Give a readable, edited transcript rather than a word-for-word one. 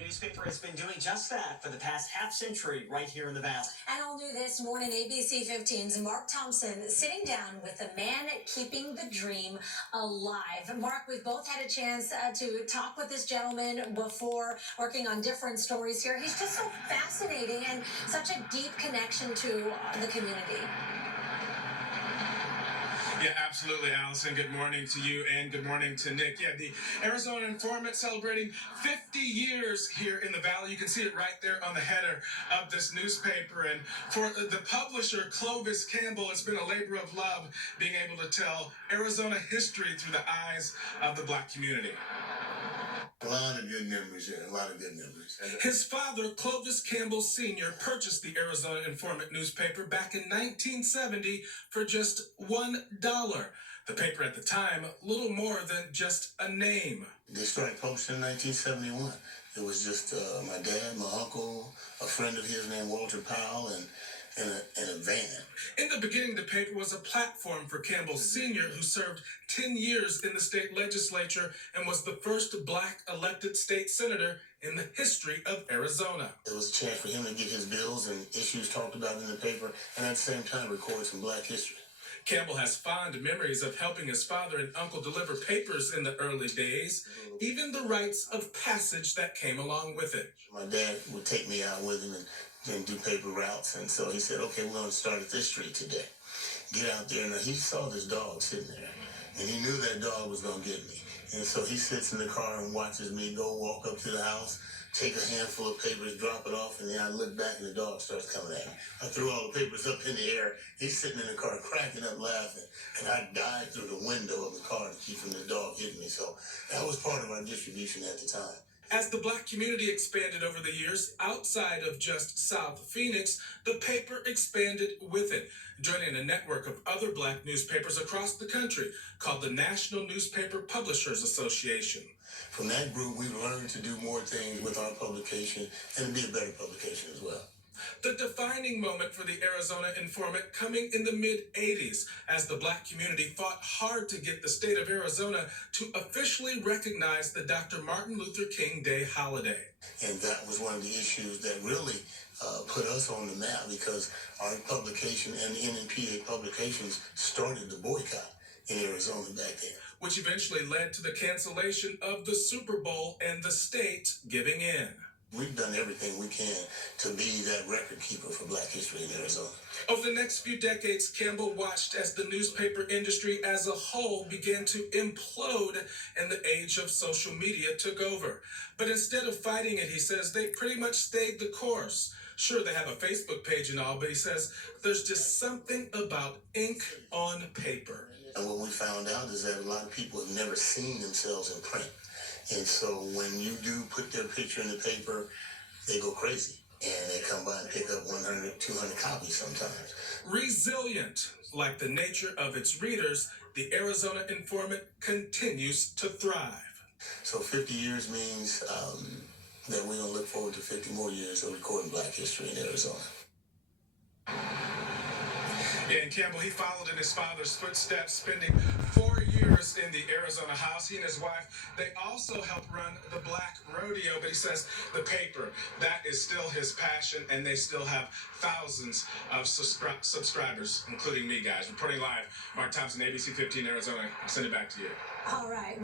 newspaper has been doing just that for the past half century right here in the Valley. And all new this morning, ABC 15's Mark Thompson sitting down with the man keeping the dream alive. Mark, we've both had a chance to talk with this gentleman before, working on different stories here. He's just so fascinating and such a deep connection to the community. Yeah, absolutely, Allison. Good morning to you and good morning to Nick. Yeah, the Arizona Informant celebrating 50 years here in the Valley. You can see it right there on the header of this newspaper. And for the publisher, Clovis Campbell, it's been a labor of love being able to tell Arizona history through the eyes of the Black community. A lot of good memories here, a lot of good memories. His father, Clovis Campbell Sr., purchased the Arizona Informant newspaper back in 1970 for just $1. The paper at the time, little more than just a name. They started publishing in 1971. It was just my dad, my uncle, a friend of his named Walter Powell, and a van. In the beginning, the paper was a platform for Campbell Sr., who served 10 years in the state legislature and was the first Black elected state senator in the history of Arizona. It was a chance for him to get his bills and issues talked about in the paper, and at the same time record some Black history. Campbell has fond memories of helping his father and uncle deliver papers in the early days, even the rites of passage that came along with it. My dad would take me out with him and do paper routes, and so he said, okay, we're going to start at this street today. Get out there, and he saw this dog sitting there, and he knew that dog was going to get me. And so he sits in the car and watches me walk up to the house, take a handful of papers, drop it off, and then I look back and the dog starts coming at me. I threw all the papers up in the air. He's sitting in the car cracking up laughing, and I dived through the window of the car to keep from the dog hitting me. So that was part of our distribution at the time. As the Black community expanded over the years, outside of just South Phoenix, the paper expanded with it, joining a network of other Black newspapers across the country called the National Newspaper Publishers Association. From that group, we've learned to do more things with our publication and to be a better publication as well. The defining moment for the Arizona Informant coming in the mid-'80s as the Black community fought hard to get the state of Arizona to officially recognize the Dr. Martin Luther King Day holiday. And that was one of the issues that really put us on the map, because our publication and the NNPA publications started the boycott in Arizona back then, which eventually led to the cancellation of the Super Bowl and the state giving in. We've done everything we can to be that record keeper for Black history in Arizona. Over the next few decades, Campbell watched as the newspaper industry as a whole began to implode and the age of social media took over. But instead of fighting it, he says, they pretty much stayed the course. Sure, they have a Facebook page and all, but he says there's just something about ink on paper. And what we found out is that a lot of people have never seen themselves in print. And so when you do put their picture in the paper, they go crazy. And they come by and pick up 100, 200 copies sometimes. Resilient, like the nature of its readers, the Arizona Informant continues to thrive. So 50 years means that we're going to look forward to 50 more years of recording Black history in Arizona. Yeah, and Campbell, he followed in his father's footsteps, spending 4 years in the Arizona House. He and his wife, they also helped run the Black Rodeo, but he says the paper, that is still his passion, and they still have thousands of subscribers, including me, guys. Reporting live, Mark Thompson, ABC 15, Arizona. I'll send it back to you. All right.